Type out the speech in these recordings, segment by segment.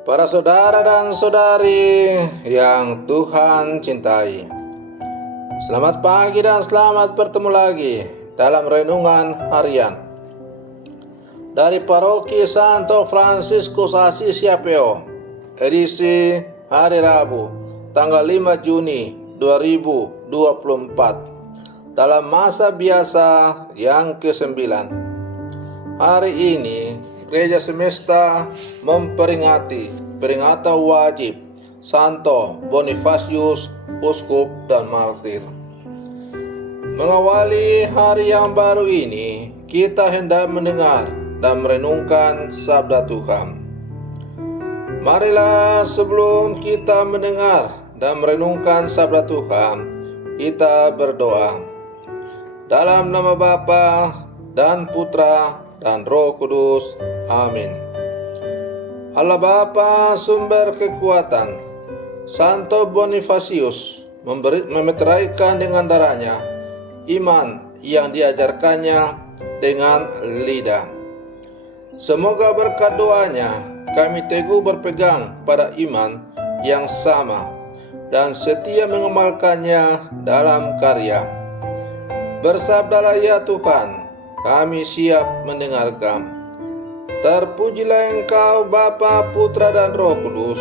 Para saudara dan saudari yang Tuhan cintai, selamat pagi dan selamat bertemu lagi dalam renungan harian dari Paroki Santo Fransiskus Assisi Apeo, edisi hari Rabu, tanggal 5 Juni 2024, dalam masa biasa yang ke-9. Hari ini Gereja Semesta memperingati peringatan wajib Santo Bonifacius, uskup dan martir. Mengawali hari yang baru ini, kita hendak mendengar dan merenungkan sabda Tuhan. Marilah sebelum kita mendengar dan merenungkan sabda Tuhan, kita berdoa. Dalam nama Bapa dan Putra dan Roh Kudus. Amin. Allah Bapa sumber kekuatan, Santo Bonifacius memeteraikan dengan darahnya iman yang diajarkannya dengan lidah. Semoga berkat doanya kami teguh berpegang pada iman yang sama dan setia mengamalkannya dalam karya. Bersabdalah ya Tuhan, kami siap mendengarkan. Terpujilah Engkau Bapa, Putra dan Roh Kudus,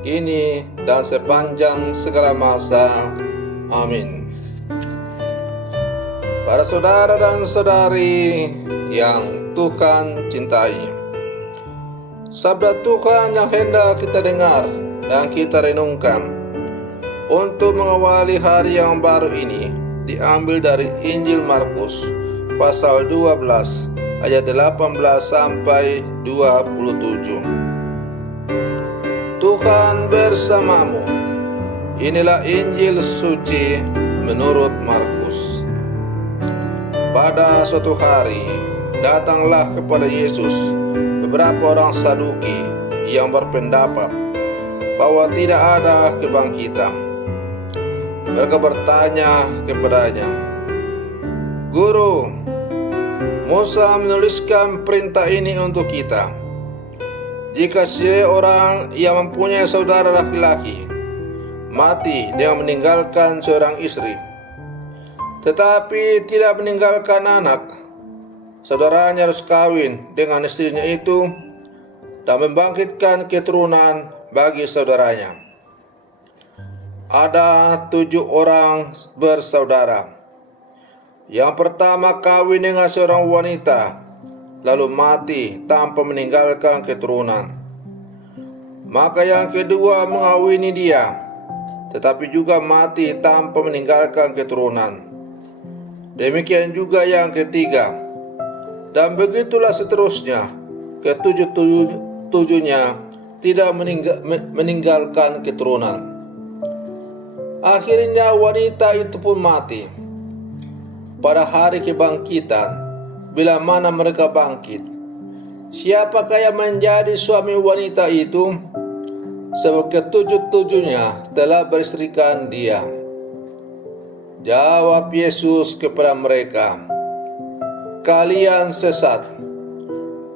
kini dan sepanjang segala masa. Amin. Para saudara dan saudari yang Tuhan cintai, sabda Tuhan yang hendak kita dengar dan kita renungkan untuk mengawali hari yang baru ini diambil dari Injil Markus pasal 12 ayat 18 sampai 27. Tuhan bersamamu. Inilah Injil suci menurut Markus. Pada suatu hari datanglah kepada Yesus beberapa orang Saduki yang berpendapat bahwa tidak ada kebangkitan. Mereka bertanya kepadanya, "Guru, Musa menuliskan perintah ini untuk kita. Jika seorang yang mempunyai saudara laki-laki mati dengan meninggalkan seorang istri, tetapi tidak meninggalkan anak, saudaranya harus kawin dengan istrinya itu dan membangkitkan keturunan bagi saudaranya. Ada 7 orang bersaudara. Yang pertama kawin dengan seorang wanita, lalu mati tanpa meninggalkan keturunan. Maka yang kedua mengawini dia, tetapi juga mati tanpa meninggalkan keturunan. Demikian juga yang ketiga, dan begitulah seterusnya. Ketujuh-tujuhnya tidak meninggalkan keturunan. Akhirnya wanita itu pun mati. Pada hari kebangkitan, bila mana mereka bangkit, siapakah yang menjadi suami wanita itu? Sebab ketujuh-tujuhnya telah beristrikan dia." Jawab Yesus kepada mereka, "Kalian sesat,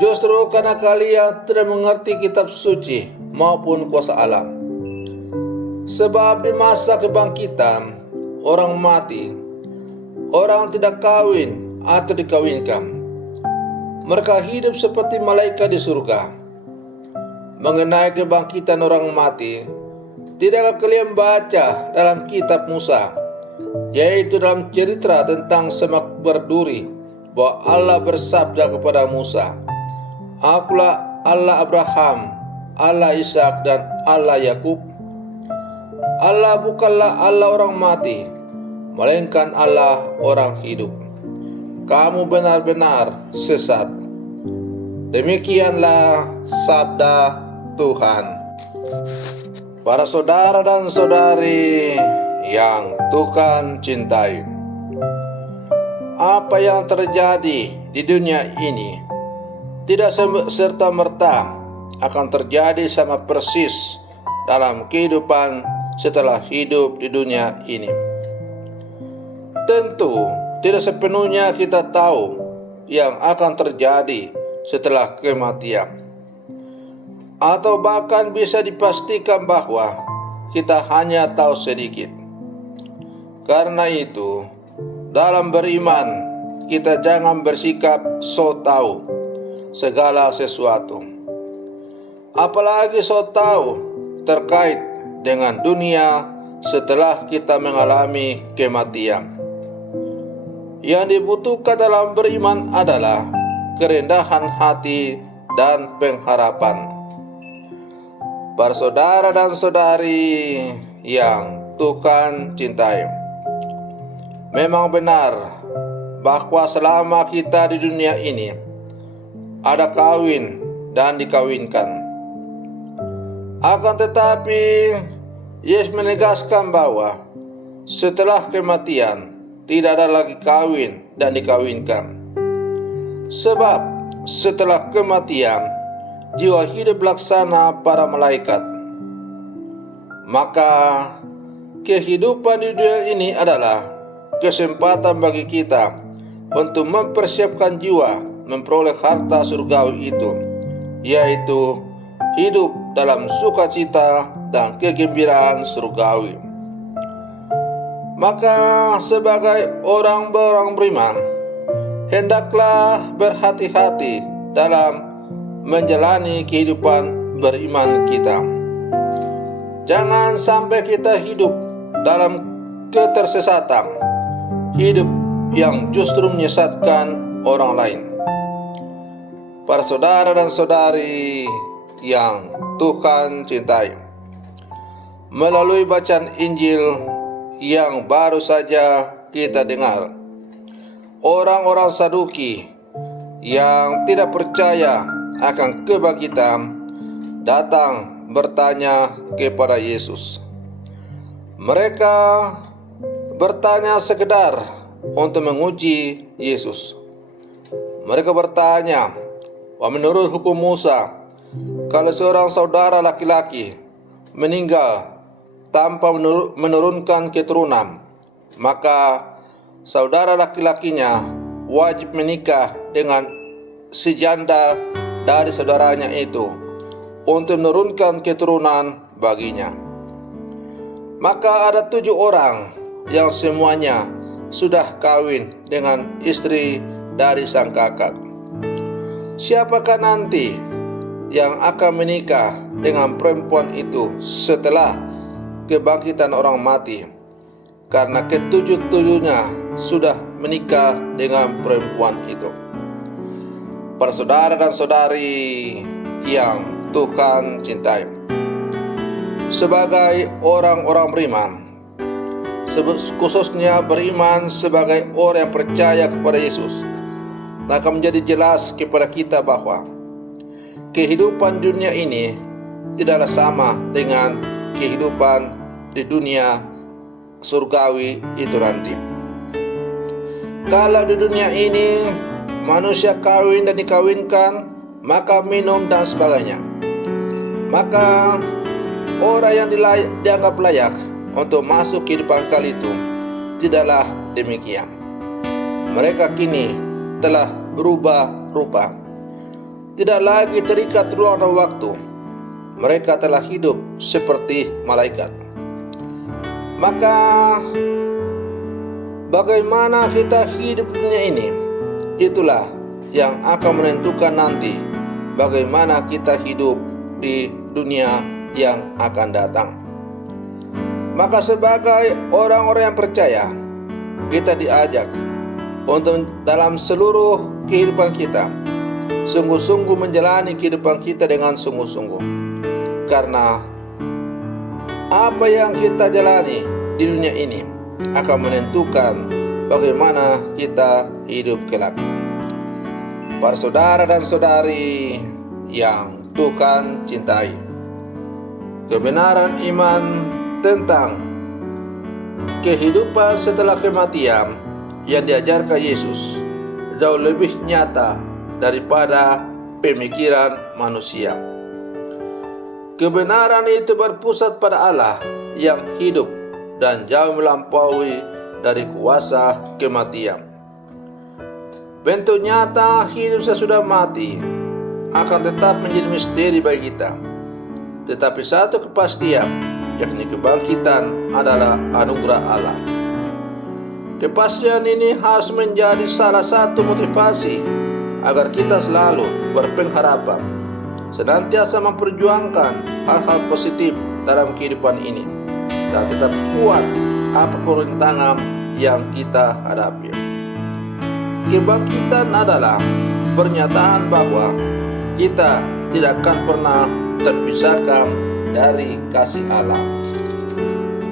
justru karena kalian tidak mengerti kitab suci maupun kuasa Allah. Sebab di masa kebangkitan, orang mati, orang tidak kawin atau dikawinkan, mereka hidup seperti malaikat di surga. Mengenai kebangkitan orang mati, tidakkah kalian baca dalam kitab Musa, yaitu dalam cerita tentang semak berduri, bahwa Allah bersabda kepada Musa, 'Akulah Allah Abraham, Allah Ishak dan Allah Yakub.' Allah bukanlah Allah orang mati, melainkan Allah orang hidup. Kamu benar-benar sesat." Demikianlah sabda Tuhan. Para saudara dan saudari yang Tuhan cintai, apa yang terjadi di dunia ini tidak serta-merta akan terjadi sama persis dalam kehidupan setelah hidup di dunia ini. Tentu tidak sepenuhnya kita tahu yang akan terjadi setelah kematian. atau bahkan bisa dipastikan bahwa kita hanya tahu sedikit. Karena itu, dalam beriman, kita jangan bersikap so tahu segala sesuatu. Apalagi so tahu terkait dengan dunia setelah kita mengalami kematian. Yang dibutuhkan dalam beriman adalah kerendahan hati dan pengharapan. Para saudara dan saudari yang Tuhan cintai, memang benar bahwa selama kita di dunia ini ada kawin dan dikawinkan. Akan tetapi Yesus menegaskan bahwa setelah kematian tidak ada lagi kawin dan dikawinkan. Sebab setelah kematian jiwa hidup laksana para malaikat. Maka kehidupan di dunia ini adalah kesempatan bagi kita untuk mempersiapkan jiwa memperoleh harta surgawi itu, yaitu hidup dalam sukacita dan kegembiraan surgawi. Maka sebagai orang beriman, hendaklah berhati-hati dalam menjalani kehidupan beriman kita. Jangan sampai kita hidup dalam ketersesatan, hidup yang justru menyesatkan orang lain. Para saudara dan saudari yang Tuhan cintai, melalui bacaan Injil yang baru saja kita dengar, orang-orang Saduki yang tidak percaya akan kebangkitan datang bertanya kepada Yesus. Mereka bertanya sekedar untuk menguji Yesus. Mereka bertanya, menurut hukum Musa, kalau seorang saudara laki-laki meninggal tanpa menurunkan keturunan, maka saudara laki-lakinya wajib menikah dengan si janda dari saudaranya itu untuk menurunkan keturunan baginya. Maka ada 7 orang yang semuanya sudah kawin dengan istri dari sang kakak. Siapakah nanti yang akan menikah dengan perempuan itu setelah kebangkitan orang mati? Karena ketujuh-tujuhnya sudah menikah dengan perempuan itu. Para saudara dan saudari yang Tuhan cintai, sebagai orang-orang beriman, khususnya beriman sebagai orang yang percaya kepada Yesus, akan menjadi jelas kepada kita bahwa kehidupan dunia ini tidaklah sama dengan kehidupan di dunia surgawi itu nanti. Kalau di dunia ini manusia kawin dan dikawinkan, maka minum dan sebagainya, maka orang yang dianggap layak untuk masuk kehidupan kali itu tidaklah demikian. Mereka kini telah berubah rupa, tidak lagi terikat ruang dan waktu. Mereka telah hidup seperti malaikat. Maka bagaimana kita hidup di dunia ini, itulah yang akan menentukan nanti bagaimana kita hidup di dunia yang akan datang. Maka sebagai orang-orang yang percaya, kita diajak untuk dalam seluruh kehidupan kita sungguh-sungguh menjalani kehidupan kita dengan sungguh-sungguh. Karena apa yang kita jalani di dunia ini akan menentukan bagaimana kita hidup kelak. Para saudara dan saudari yang Tuhan cintai, kebenaran iman tentang kehidupan setelah kematian yang diajarkan Yesus jauh lebih nyata daripada pemikiran manusia. Kebenaran itu berpusat pada Allah yang hidup dan jauh melampaui dari kuasa kematian. Bentuk nyata hidup sesudah mati akan tetap menjadi misteri bagi kita. tetapi satu kepastian, yakni kebangkitan adalah anugerah Allah. Kepastian ini harus menjadi salah satu motivasi agar kita selalu berpengharapan, senantiasa memperjuangkan hal-hal positif dalam kehidupan ini, dan tetap kuat apapun rintangan yang kita hadapi. Kebangkitan adalah pernyataan bahwa kita tidak akan pernah terpisahkan dari kasih Allah.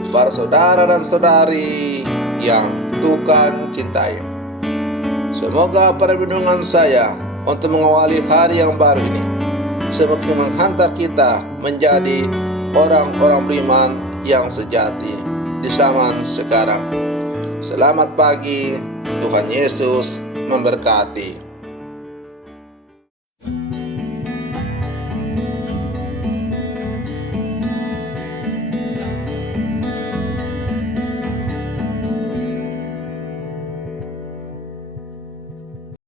Para saudara dan saudari yang Tuhan cintai, semoga perlindungan saya untuk mengawali hari yang baru ini semakin menghantar kita menjadi orang-orang beriman yang sejati di zaman sekarang. Selamat pagi, Tuhan Yesus memberkati.